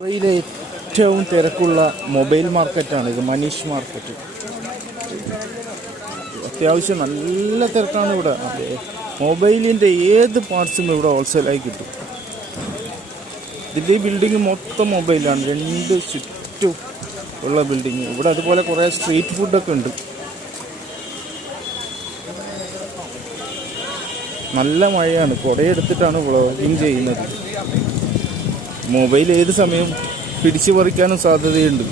മുംബൈയിലെ ഏറ്റവും തിരക്കുള്ള മൊബൈൽ മാർക്കറ്റാണ് ഇത്, മനീഷ് മാർക്കറ്റ്. അത്യാവശ്യം നല്ല തിരക്കാണ് ഇവിടെ. മൊബൈലിൻ്റെ ഏത് പാർട്സും ഇവിടെ ഹോൾസെയിലായി കിട്ടും. ഇതിൻ്റെ ഈ ബിൽഡിങ് മൊത്തം മൊബൈലാണ്, രണ്ട് ചുറ്റും ഉള്ള ബിൽഡിങ്. ഇവിടെ അതുപോലെ കുറേ സ്ട്രീറ്റ് ഫുഡൊക്കെ ഉണ്ട്. നല്ല മഴയാണ്, കുടയെടുത്തിട്ടാണ് വ്ളോഗിങ് ചെയ്യുന്നത്. മൊബൈൽ ഏത് സമയവും പിടിച്ചു പറിക്കാനും സാധ്യതയുണ്ട്.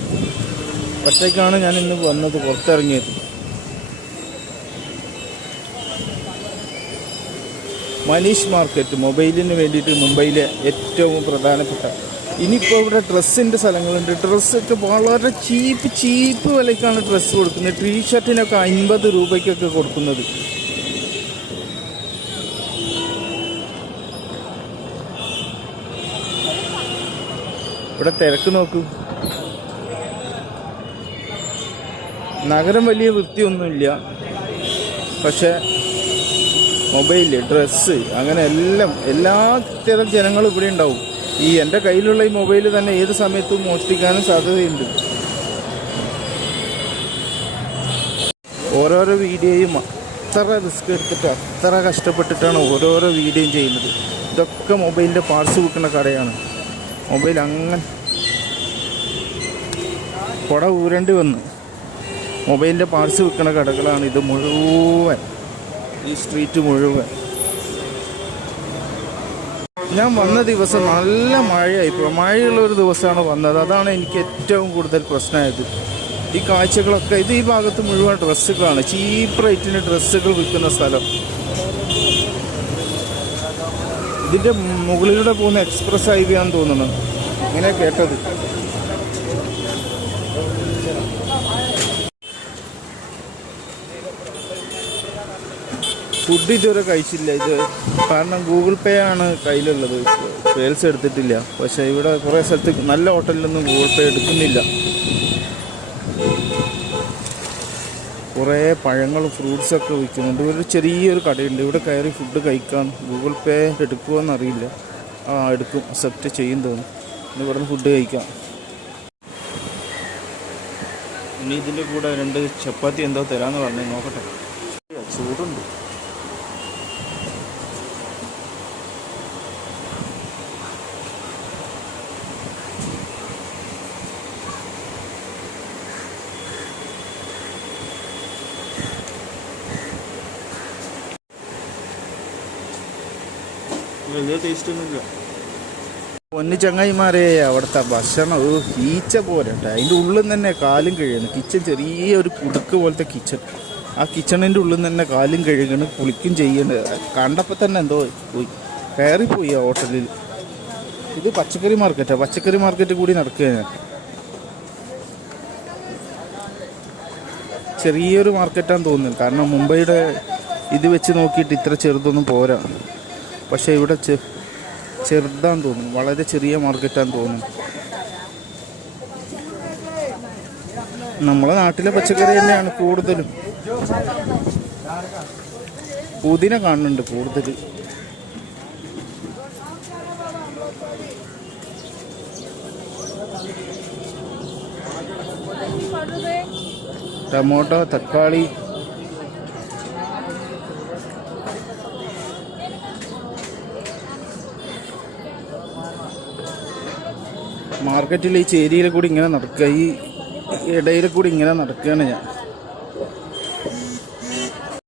ഒറ്റയ്ക്കാണ് ഞാൻ ഇന്ന് വന്നത്, പുറത്തിറങ്ങിയത്. മനീഷ് മാർക്കറ്റ് മൊബൈലിന് വേണ്ടിയിട്ട് മുംബൈയിലെ ഏറ്റവും പ്രധാനപ്പെട്ട. ഇനിയിപ്പോൾ ഇവിടെ ഡ്രസ്സിൻ്റെ സ്ഥലങ്ങളുണ്ട്. ഡ്രസ്സൊക്കെ വളരെ ചീപ്പ് വിലയ്ക്കാണ് ഡ്രസ്സ് കൊടുക്കുന്നത്. ടീഷർട്ടിനൊക്കെ 50 രൂപയ്ക്കൊക്കെ കൊടുക്കുന്നത്. ഇവിടെ തിരക്ക് നോക്കൂ. നഗരം വലിയ വൃത്തിയൊന്നുമില്ല, പക്ഷെ മൊബൈൽ, ഡ്രസ്സ്, അങ്ങനെ എല്ലാ തരം ജനങ്ങളും ഇവിടെ ഉണ്ടാവും. എൻ്റെ കയ്യിലുള്ള ഈ മൊബൈൽ തന്നെ ഏത് സമയത്തും മോഷ്ടിക്കാനും സാധ്യതയുണ്ട്. ഓരോരോ വീഡിയോയും അത്ര റിസ്ക് എടുത്തിട്ട് അത്ര കഷ്ടപ്പെട്ടിട്ടാണ് ഓരോരോ വീഡിയോയും ചെയ്യുന്നത്. ഇതൊക്കെ മൊബൈലിൻ്റെ പാർട്സ് വിൽക്കുന്ന കടയാണ്. മൊബൈൽ അങ്ങനെ കുട ഊരേണ്ടി വന്ന് മൊബൈലിൻ്റെ പാർട്സ് വിൽക്കുന്ന കടകളാണ് ഇത് മുഴുവൻ, ഈ സ്ട്രീറ്റ് മുഴുവൻ. ഞാൻ വന്ന ദിവസം നല്ല മഴയായിപ്പോൾ. മഴയുള്ളൊരു ദിവസമാണ് വന്നത്. അതാണ് എനിക്ക് ഏറ്റവും കൂടുതൽ പ്രശ്നമായത്. ഈ കാഴ്ചകളൊക്കെ ഇത് ഈ ഭാഗത്ത് മുഴുവൻ ഡ്രസ്സുകളാണ്. ചീപ്പ് റേറ്റിന് ഡ്രസ്സുകൾ വിൽക്കുന്ന സ്ഥലം. ഇതിൻ്റെ മുകളിലൂടെ പോകുന്ന എക്സ്പ്രസ് ഹൈവേ ആണെന്ന് തോന്നുന്നു, ഇങ്ങനെ കേട്ടത്. ഫുഡ് ഇതുവരെ കഴിച്ചില്ല. ഇത് കാരണം ഗൂഗിൾ പേ ആണ് കയ്യിലുള്ളത്, പേൽസ് എടുത്തിട്ടില്ല. പക്ഷേ ഇവിടെ കുറേ സ്ഥലത്ത് നല്ല ഹോട്ടലിലൊന്നും ഗൂഗിൾ പേ എടുക്കുന്നില്ല. കുറേ പഴങ്ങളും ഫ്രൂട്ട്സൊക്കെ വിൽക്കുന്നുണ്ട്. ഒരു ചെറിയൊരു കടയുണ്ട്, ഇവിടെ കയറി ഫുഡ് കഴിക്കാൻ. ഗൂഗിൾ പേ എടുക്കുമോയെന്നറിയില്ല. എടുക്കും, അക്സെപ്റ്റ് ചെയ്യും തോന്നും. ഇനി ഇവിടെ നിന്ന് ഫുഡ് കഴിക്കാം. ഇനി ഇതിൻ്റെ കൂടെ 2 ചപ്പാത്തി എന്തോ തരാമെന്ന് പറഞ്ഞു, നോക്കട്ടെ. ചൂടുണ്ട്. വലിയ ടേസ്റ്റ് ഒന്നുമില്ല. പൊന്നു ചങ്ങായിമാരെ, അവിടുത്തെ ഭക്ഷണം ഈച്ച പോലെ ഉണ്ട്. അതിൻ്റെ ഉള്ളിൽ തന്നെ കാലും കഴുകണം. കിച്ചൺ ചെറിയൊരു കുടുക്ക് പോലത്തെ കിച്ചൺ. ആ കിച്ചണിൻ്റെ ഉള്ളിൽ തന്നെ കാലും കഴുകണം, കുളിക്കും ചെയ്യണം. കണ്ടപ്പോൾ തന്നെ എന്തോ പോയി, കയറിപ്പോയി ആ ഹോട്ടലിൽ. ഇത് പച്ചക്കറി മാർക്കറ്റാണ്. പച്ചക്കറി മാർക്കറ്റ് കൂടി നടക്കുക ഞാൻ. ചെറിയൊരു മാർക്കറ്റാന്ന് തോന്നുന്നു, കാരണം മുംബൈയുടെ ഇത് വെച്ച് നോക്കിയിട്ട് ഇത്ര ചെറുതൊന്നും പോരാ. പക്ഷേ ഇവിടെ ചെറുതാന്ന് തോന്നുന്നു, വളരെ ചെറിയ മാർക്കറ്റാന്ന് തോന്നുന്നു. നമ്മളെ നാട്ടിലെ പച്ചക്കറി തന്നെയാണ് കൂടുതലും. പുതിന കാണുന്നുണ്ട് കൂടുതൽ. ടൊമാറ്റോ, തക്കാളി, മാർക്കറ്റിൽ ഈ ചേരിയിൽ കൂടി ഇങ്ങനെ നടക്കുക, ഈ ഇടയിൽ കൂടി ഇങ്ങനെ നടക്കുകയാണ് ഞാൻ.